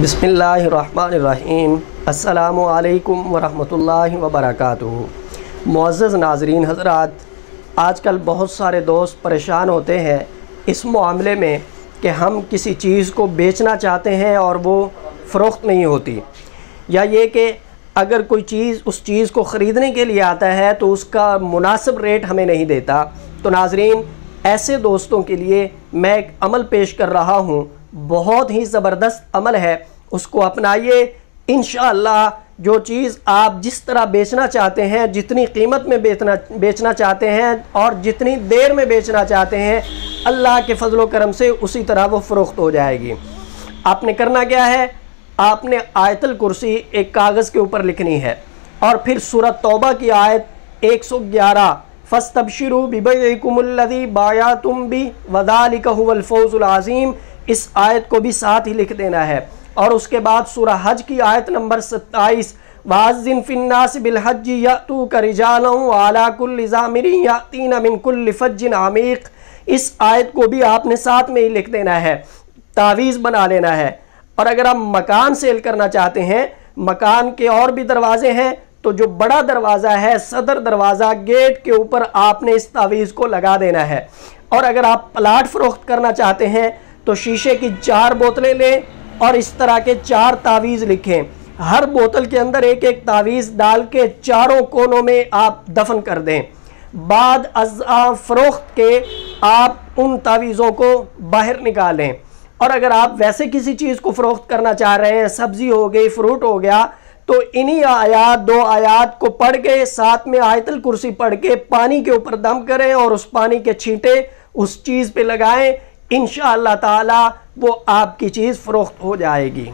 बिस्मिल्लाहिर्रहमानिर्रहीम। अस्सलामु अलैकुम वरहमतुल्लाहि वबरकातुहू। मुअज़्ज़ज़ नाज़रीन हज़रात, आजकल बहुत सारे दोस्त परेशान होते हैं इस मामले में कि हम किसी चीज़ को बेचना चाहते हैं और वो फ़रोख्त नहीं होती, या ये कि अगर कोई चीज़ उस चीज़ को ख़रीदने के लिए आता है तो उसका मुनासिब रेट हमें नहीं देता। तो नाज़रीन, ऐसे दोस्तों के लिए मैं एक अमल पेश कर रहा हूँ, बहुत ही ज़बरदस्त अमल है, उसको अपनाइए। इंशाअल्लाह जो चीज़ आप जिस तरह बेचना चाहते हैं, जितनी कीमत में बेचना चाहते हैं और जितनी देर में बेचना चाहते हैं, अल्लाह के फजल व करम से उसी तरह वो फ़रोख्त हो जाएगी। आपने करना क्या है, आपने आयतुल कुर्सी एक कागज़ के ऊपर लिखनी है और फिर सूरह तौबा की आयत 111 फस्तबशिरू बिबैइकुमुल्लज़ी बायातुम बि वज़ालिका हुवल फ़ौज़ुल अज़ीम, इस आयत को भी साथ ही लिख देना है। और उसके बाद सूरह हज की आयत नंबर 27 वाज़िन फिन्नास बिल हज्जि यअतूक रिजालन व अला कुल्लि ज़ामिरिन यातीना मिन कुल्लि फज्जिन अमीक़, इस आयत को भी आपने साथ में ही लिख देना है, तावीज़ बना लेना है। और अगर आप मकान सेल करना चाहते हैं, मकान के और भी दरवाजे हैं, तो जो बड़ा दरवाज़ा है, सदर दरवाज़ा, गेट के ऊपर आपने इस तावीज़ को लगा देना है। और अगर आप प्लाट फ़रोख्त करना चाहते हैं तो शीशे की 4 बोतलें लें और इस तरह के 4 तावीज़ लिखें। हर बोतल के अंदर एक एक तावीज़ डाल के चारों कोनों में आप दफन कर दें। बाद फ़रोख्त के आप उन तावीज़ों को बाहर निकालें। और अगर आप वैसे किसी चीज़ को फ़रोख्त करना चाह रहे हैं, सब्ज़ी हो गई, फ्रूट हो गया, तो इन्हीं आयात 2 आयात को पढ़ के साथ में आयतुल कुर्सी पढ़ के पानी के ऊपर दम करें और उस पानी के छींटे उस चीज़ पे लगाएं। इंशाअल्लाह ताला वो आपकी चीज़ फ़रोख्त हो जाएगी।